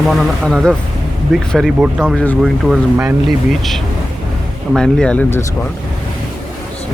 I'm on another big ferry boat now, which is going towards Manly Beach, Manly Islands it's called. So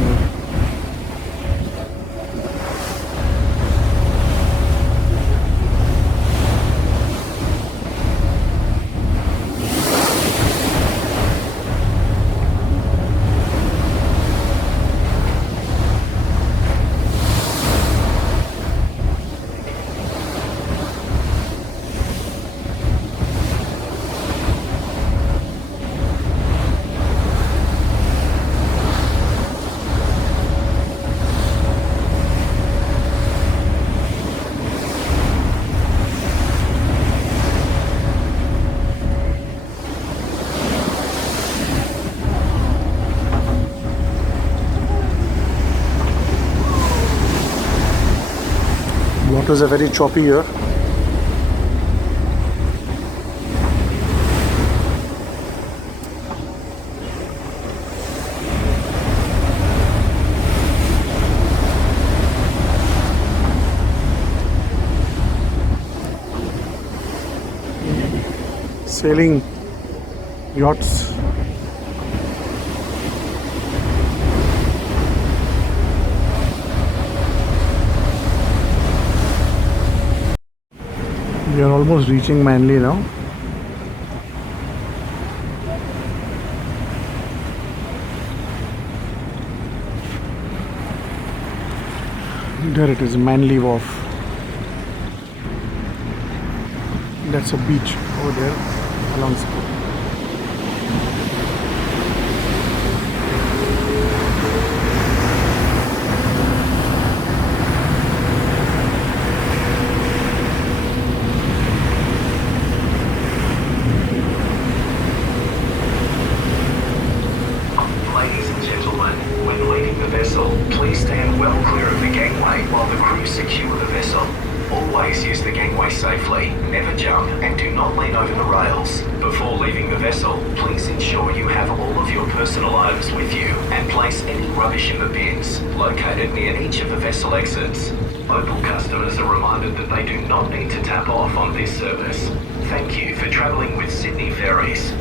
waters are very choppy here. Sailing yachts. We are almost reaching Manly now. There it is, Manly Wharf. That's a beach over there alongside. Please stand well clear of the gangway while the crew secure the vessel. Always use the gangway safely, never jump, and do not lean over the rails. Before leaving the vessel, please ensure you have all of your personal items with you and place any rubbish in the bins located near each of the vessel exits. Local customers are reminded that they do not need to tap off on this service. Thank you for travelling with Sydney Ferries.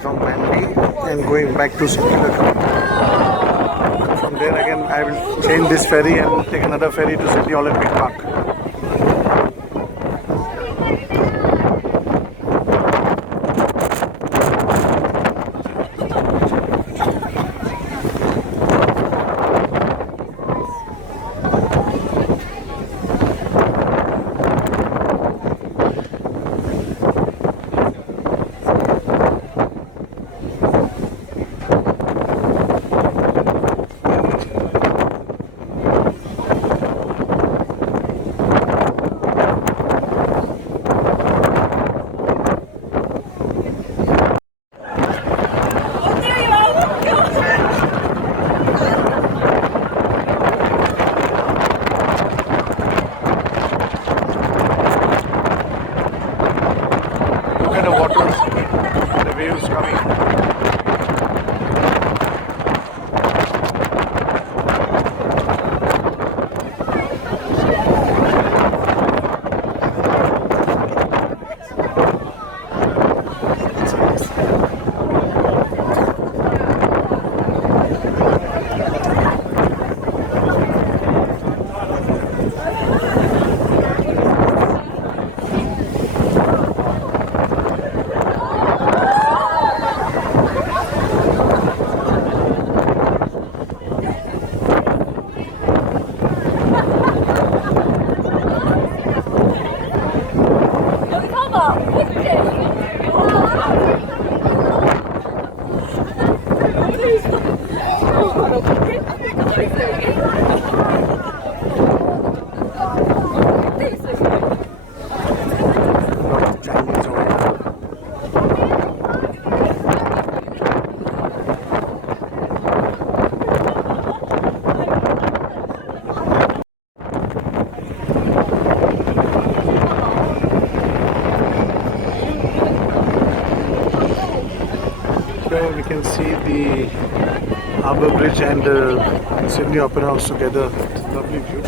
From Manly and going back to Sydney. From there again I will change this ferry and take another ferry to Sydney Olympic Park. Chinese over here. Here we can see the Harbour Bridge and Sydney Opera House together. It's a lovely view.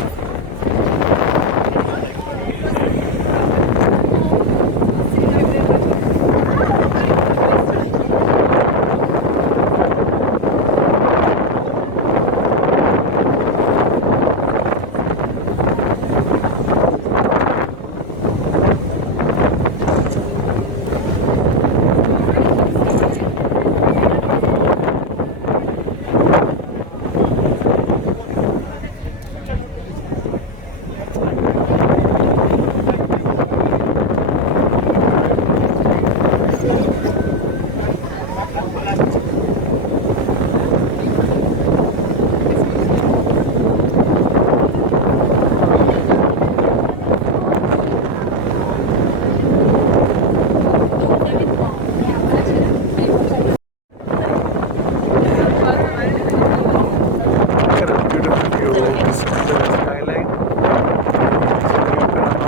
Look at a beautiful view. This is the skyline. Sydney Opera House.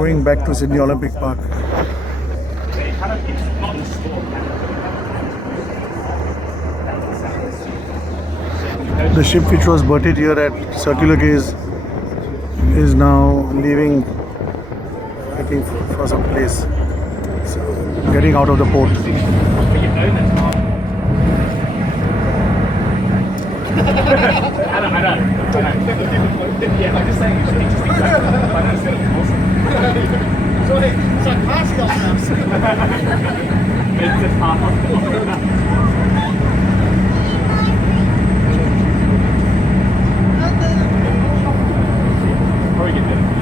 Going back to Sydney Olympic Park. The ship which was berthed here at Circular Quays is now leaving, I think, for some place. So, getting out of the port. I know. Yeah, I'm just saying, it's just exactly. I know, it's awesome. So it's like passing off now. It's just half off. Probably get better.